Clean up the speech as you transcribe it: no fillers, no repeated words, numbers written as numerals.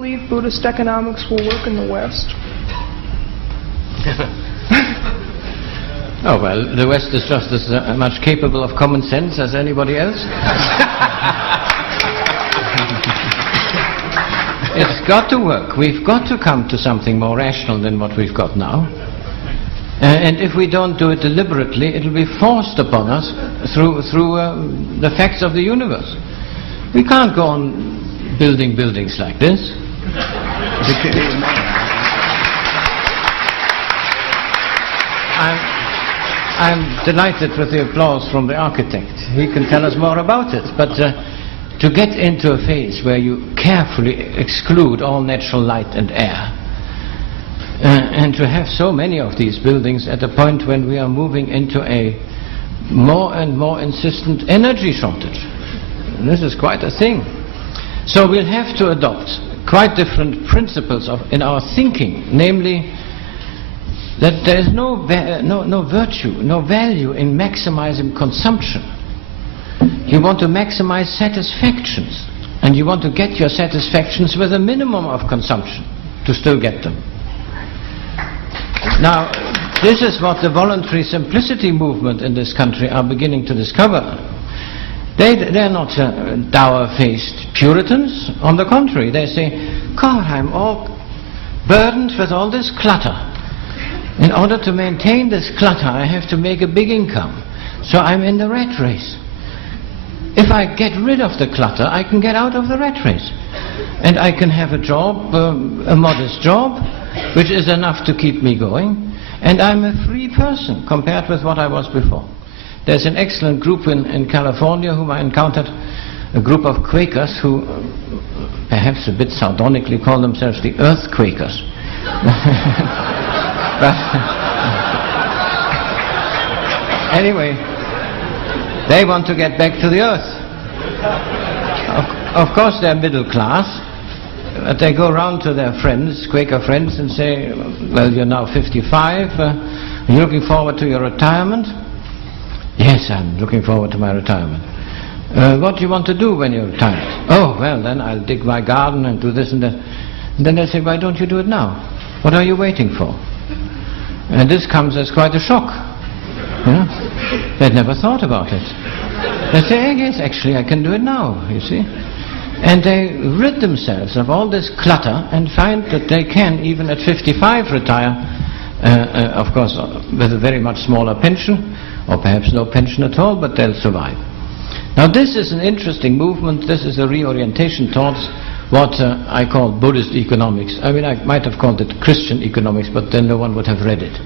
believe Buddhist economics will work in the West? Oh, well, the West is just as much capable of common sense as anybody else. It's got to work. We've got to come to something more rational than what we've got now. And if we don't do it deliberately, it'll be forced upon us through the facts of the universe. We can't go on building buildings like this. I'm delighted with the applause from the architect. He can tell us more about it. But to get into a phase where you carefully exclude all natural light and air, and to have so many of these buildings at a point when we are moving into a more and more insistent energy shortage. This is quite a thing. So we'll have to adopt quite different principles in our thinking, namely that there is no virtue, no value in maximizing consumption. You want to maximize satisfactions, and you want to get your satisfactions with a minimum of consumption to still get them. Now, this is what the voluntary simplicity movement in this country are beginning to discover. They're not dour-faced Puritans. On the contrary, they say, God, I'm all burdened with all this clutter. In order to maintain this clutter, I have to make a big income. So I'm in the rat race. If I get rid of the clutter, I can get out of the rat race. And I can have a job, a modest job, which is enough to keep me going. And I'm a free person compared with what I was before. There's an excellent group in California whom I encountered, a group of Quakers who, perhaps a bit sardonically, call themselves the Earthquakers. But anyway, they want to get back to the earth. Of course they're middle class, but they go around to their friends, Quaker friends, and say, well, you're now 55, are you looking forward to your retirement? Yes, I'm looking forward to my retirement. What do you want to do when you're retired? Oh, well, then I'll dig my garden and do this and that. And then they say, why don't you do it now? What are you waiting for? And this comes as quite a shock. You know? They'd never thought about it. They say, yes, actually, I can do it now, you see. And they rid themselves of all this clutter and find that they can, even at 55, retire, of course, with a very much smaller pension, or perhaps no pension at all, but they'll survive. Now, this is an interesting movement. This is a reorientation towards what I call Buddhist economics. I mean, I might have called it Christian economics, but then no one would have read it.